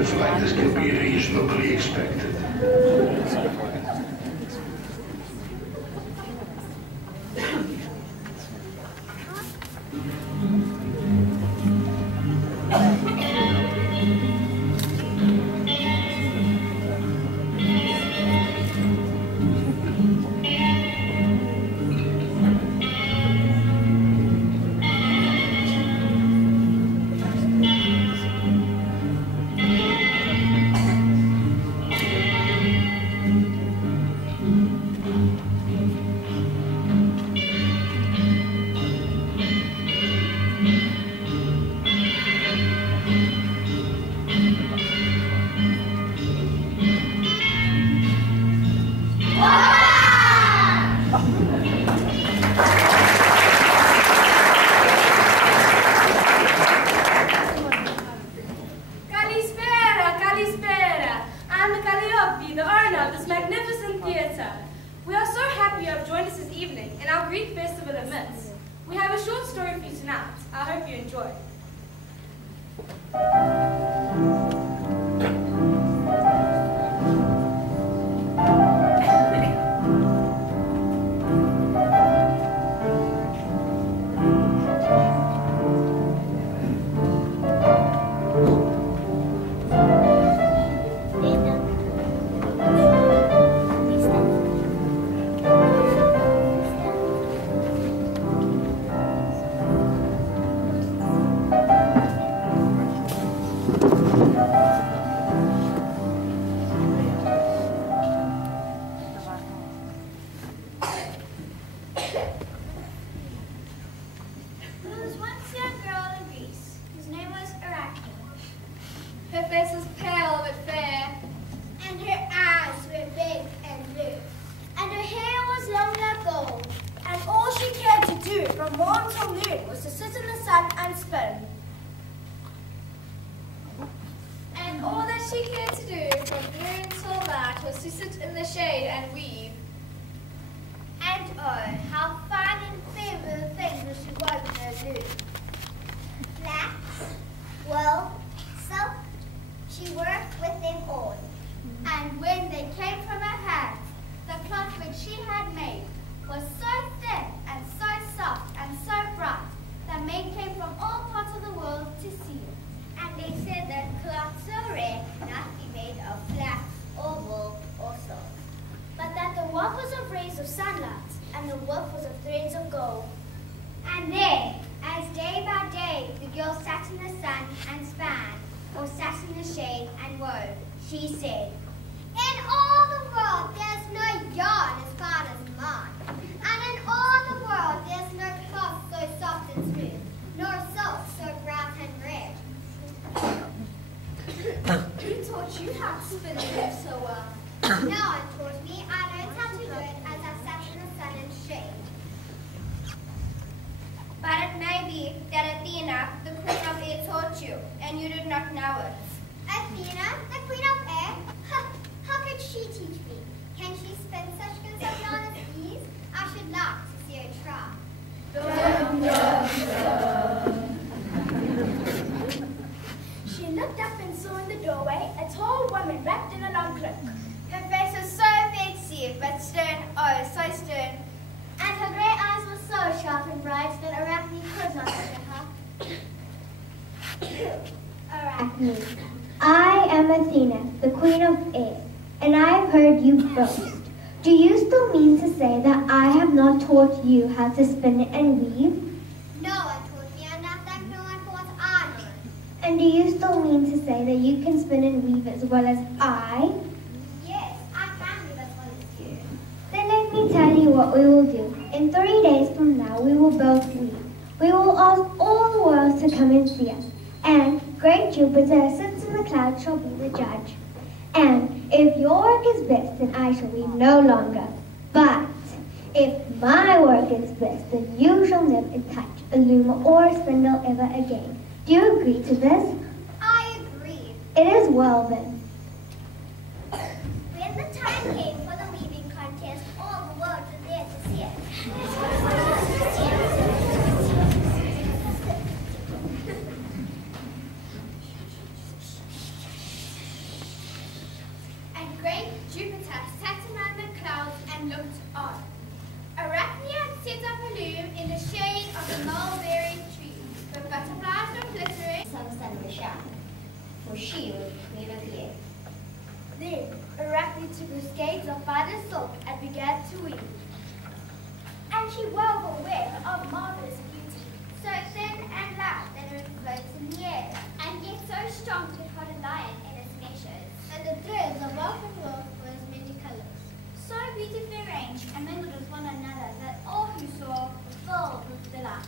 The flight can be reasonably expected. I am Athena, the queen of air, and I have heard you boast. Do you still mean to say that I have not taught you how to spin and weave? No one taught me, and that no one taught I. And do you still mean to say that you can spin and weave as well as I? Yes, I can weave as well as you. Then let me tell you what we will do. In 3 days from now, we will both weave. We will ask all the world to come and see us. And great Jupiter sits in the clouds shall be the judge. And if your work is best, then I shall weave no longer. But if my work is best, then you shall never touch a loom or a spindle ever again. Do you agree to this? I agree. It is well then. When the time came for the weaving contest, all the world was there to see it. a silk and began to weave. And she wove a web of marvelous beauty, so thin and light that it floats in the air, and yet so strong it could hold a lion in its meshes. And the threads of woven woof were as many colors, so beautifully arranged and mingled with one another that all who saw were filled with delight.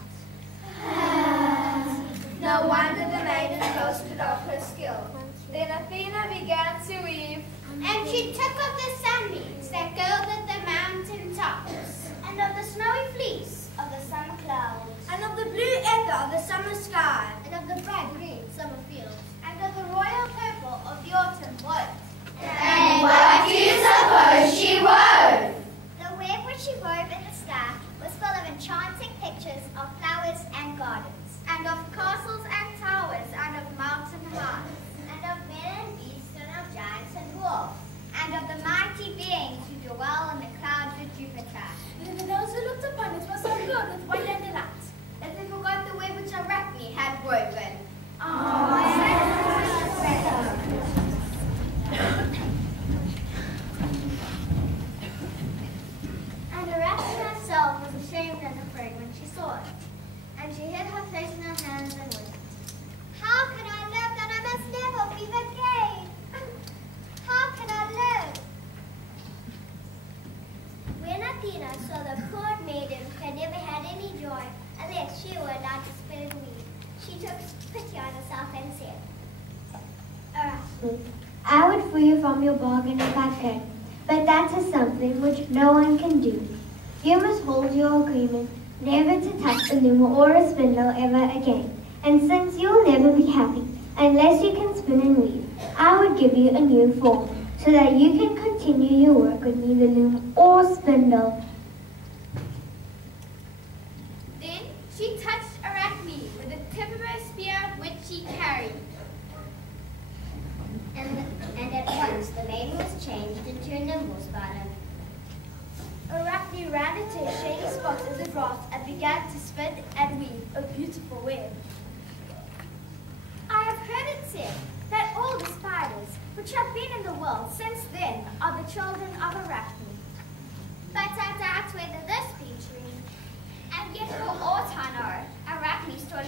No wonder the maiden boasted of her skill. Then Athena began to weave, and she took of the sunbeams that gilded the mountain tops, and of the snowy fleece of the summer clouds, and of the blue ether of the summer sky, and of the bright green summer fields, and of the royal purple of the autumn woods. And what do you suppose she wove? The web which she wove in the sky was full of enchanting pictures of flowers and gardens, and of castles and towers, and of mountain heights, and of men and beasts, and of giants and dwarfs, and of the mighty beings who dwell in the clouds of Jupiter. And those who looked upon it were so good with wonder and delight that they forgot the web which Arachne had woven. And Arachne herself was ashamed and afraid when she saw it, and she hid her face in her hands and went, "How can I live that I must never weave again? How can I live?" When Athena saw the poor maiden who had never had any joy unless she were allowed to spin and weave, she took pity on herself and said, I would free you from your bargain if I could, but that is something which no one can do. You must hold your agreement never to touch a loom or a spindle ever again, and since you'll never be happy unless you can spin and weave, I would give you a new form, so that you can continue your work with neither loom or spindle. Then she touched Arachne with the tip of her spear which she carried. And at once the maiden was changed into a nimble spider. Arachne ran into a shady spot in the grass and began to spin and weave a beautiful web. I have heard it said that all the spiders which have been in the world since then are the children of Arachne. But I doubt whether this be true. And yet for aught I know, Arachne stood